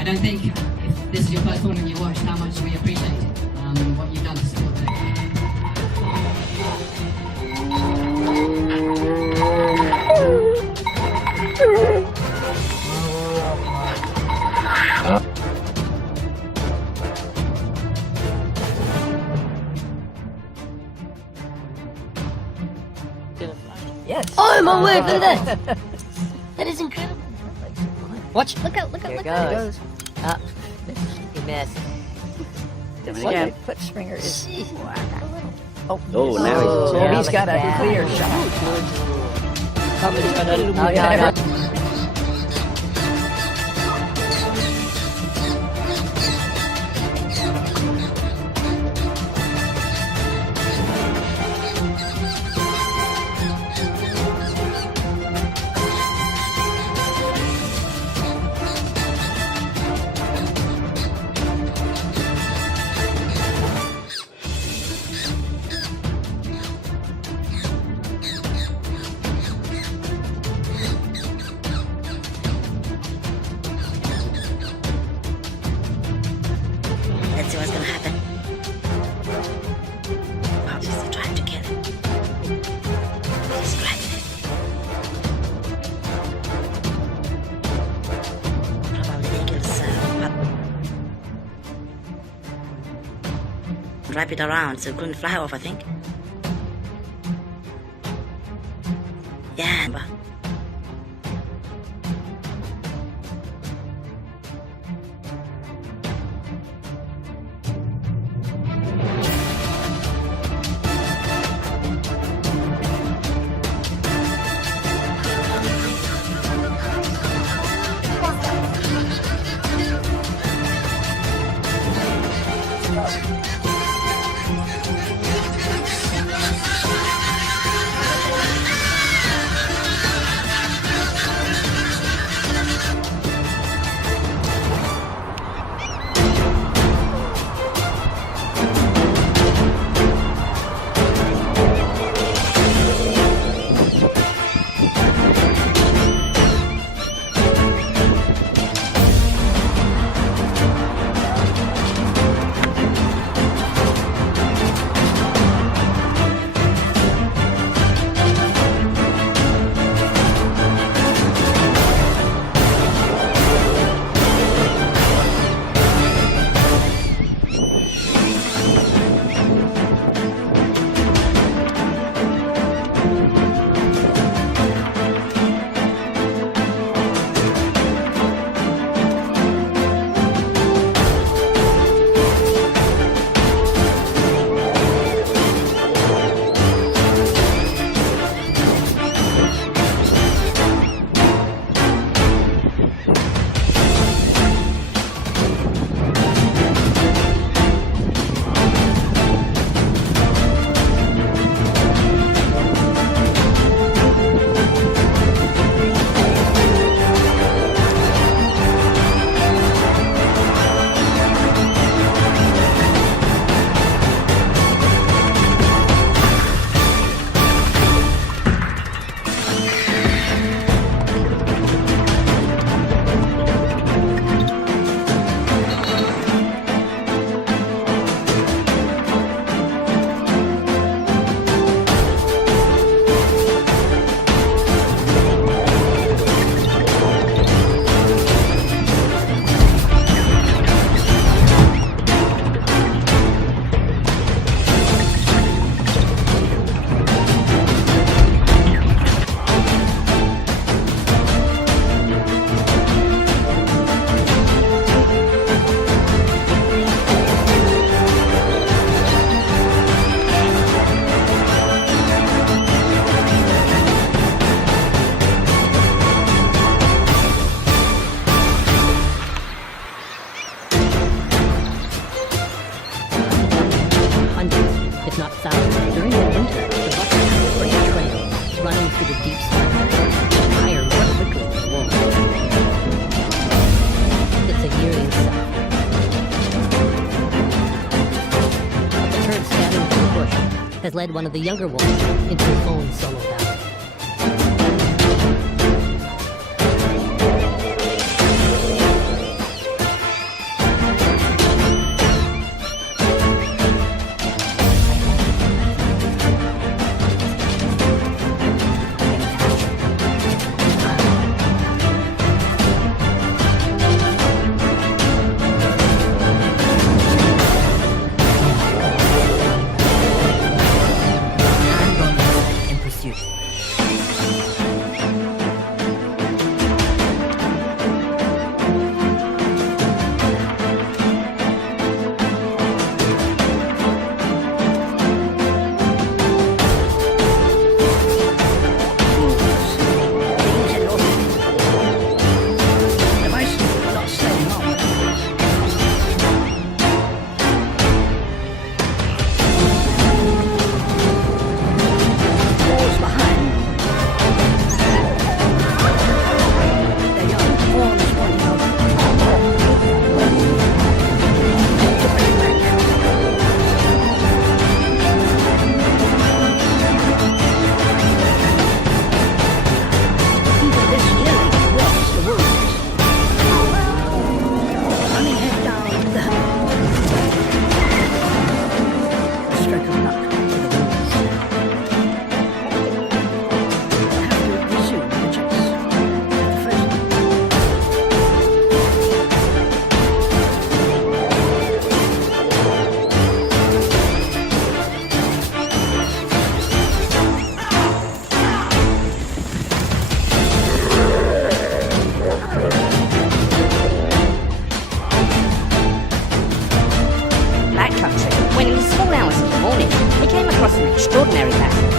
I don't think if this is your first tournament you watched, how much we appreciate what you've done to support the Yes. Oh my word, look at that! That is incredible. Watch, look out, look out, There look it out. goes. Up. You missed. Do it What again. the foot springer is. Jeez. Oh, Oh, now he's- oh, now he's got a like clear that. shot. Somebody's got a- Oh, yeah. Let's see what's gonna happen. Oh, she's trying to kill it. She's grabbing it. Probably eagles wrap it around so it couldn't fly off, I think. Yeah, but If not thousands, during the winter, the buffalo will break a trail, running through the deep snow, higher more quickly than wolves. It's a yearling sight. But the herd scattering through the bush has led one of the younger wolves into his own solo valley. extraordinary fashion.